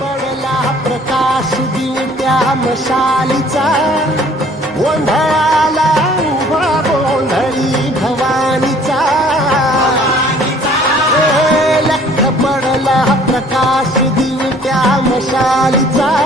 पडला प्रकाश दिव त्या मशालीचा ओंढळा भवानीचा लख पडला प्रकाश दिवत्या त्या मशालीचा